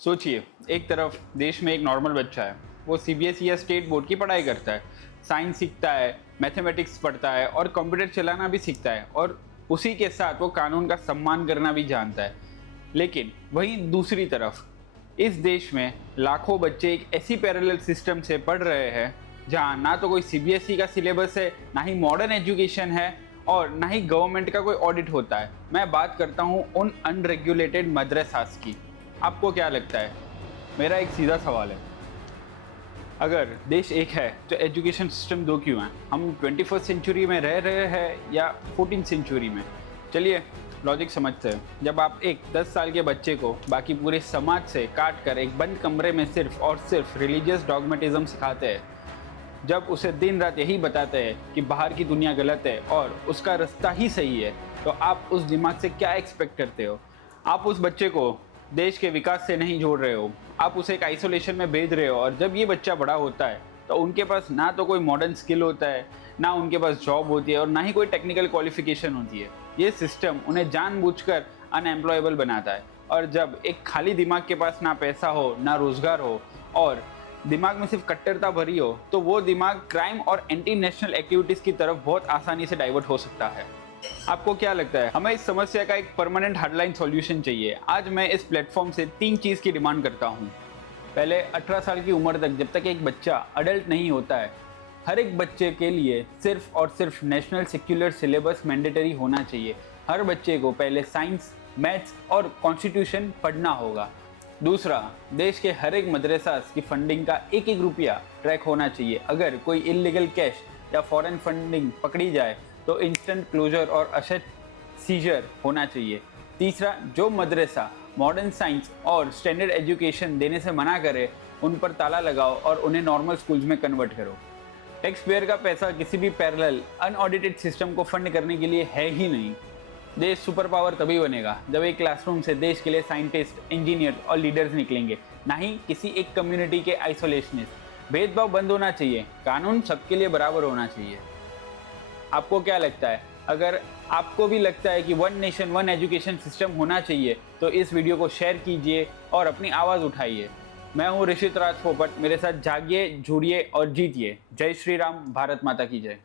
सोचिए, एक तरफ देश में एक नॉर्मल बच्चा है, वो सीबीएसई या स्टेट बोर्ड की पढ़ाई करता है, साइंस सीखता है, मैथमेटिक्स पढ़ता है और कंप्यूटर चलाना भी सीखता है और उसी के साथ वो कानून का सम्मान करना भी जानता है। लेकिन वहीं दूसरी तरफ इस देश में लाखों बच्चे एक ऐसी पैरेलल सिस्टम से पढ़ रहे हैं जहाँ ना तो कोई सीबीएसई का सिलेबस है, ना ही मॉडर्न एजुकेशन है और ना ही गवर्नमेंट का कोई ऑडिट होता है। मैं बात करता हूँ उन अनरेगुलेटेड मदरसास की। आपको क्या लगता है? मेरा एक सीधा सवाल है, अगर देश एक है तो एजुकेशन सिस्टम दो क्यों हैं? हम 21st सेंचुरी में रह रहे हैं या 14th सेंचुरी में? चलिए लॉजिक समझते हैं। जब आप एक 10 साल के बच्चे को बाकी पूरे समाज से काट कर एक बंद कमरे में सिर्फ और सिर्फ रिलीजियस डॉगमेटिज्म सिखाते हैं, जब उसे दिन रात यही बताते हैं कि बाहर की दुनिया गलत है और उसका रास्ता ही सही है, तो आप उस दिमाग से क्या एक्सपेक्ट करते हो? आप उस बच्चे को देश के विकास से नहीं जोड़ रहे हो, आप उसे एक आइसोलेशन में भेज रहे हो। और जब ये बच्चा बड़ा होता है तो उनके पास ना तो कोई मॉडर्न स्किल होता है, ना उनके पास जॉब होती है और ना ही कोई टेक्निकल क्वालिफिकेशन होती है। ये सिस्टम उन्हें जानबूझकर अनएम्प्लॉयबल बनाता है। और जब एक खाली दिमाग के पास ना पैसा हो, ना रोजगार हो और दिमाग में सिर्फ कट्टरता भरी हो, तो वो दिमाग क्राइम और एंटी नेशनल एक्टिविटीज़ की तरफ बहुत आसानी से डाइवर्ट हो सकता है। आपको क्या लगता है? हमें इस समस्या का एक परमानेंट हेडलाइन सॉल्यूशन चाहिए। आज मैं इस प्लेटफॉर्म से 3 चीज़ की डिमांड करता हूँ। पहले, 18 साल की उम्र तक जब तक एक बच्चा अडल्ट नहीं होता है, हर एक बच्चे के लिए सिर्फ और सिर्फ नेशनल सेक्युलर सिलेबस मैंडेटरी होना चाहिए। हर बच्चे को पहले साइंस, मैथ्स और कॉन्स्टिट्यूशन पढ़ना होगा। दूसरा, देश के हर एक मदरसा की फंडिंग का एक एक रुपया ट्रैक होना चाहिए। अगर कोई इलीगल कैश या फॉरेन फंडिंग पकड़ी जाए तो इंस्टेंट क्लोजर और असेट सीजर होना चाहिए। तीसरा, जो मदरसा मॉडर्न साइंस और स्टैंडर्ड एजुकेशन देने से मना करे, उन पर ताला लगाओ और उन्हें नॉर्मल स्कूल्स में कन्वर्ट करो। टैक्स पेयर का पैसा किसी भी पैरेलल अनऑडिटेड सिस्टम को फंड करने के लिए है ही नहीं। देश सुपर पावर तभी बनेगा जब एक क्लासरूम से देश के लिए साइंटिस्ट, इंजीनियर और लीडर्स निकलेंगे, ना ही किसी एक कम्युनिटी के आइसोलेशनिस्ट। भेदभाव बंद होना चाहिए, कानून सबके लिए बराबर होना चाहिए। आपको क्या लगता है? अगर आपको भी लगता है कि one nation one education system होना चाहिए, तो इस वीडियो को शेयर कीजिए और अपनी आवाज़ उठाइए। मैं हूँ ऋषित राज पोपट, मेरे साथ जागिए, जुड़िए और जीतिए। जय श्री राम, भारत माता की जय।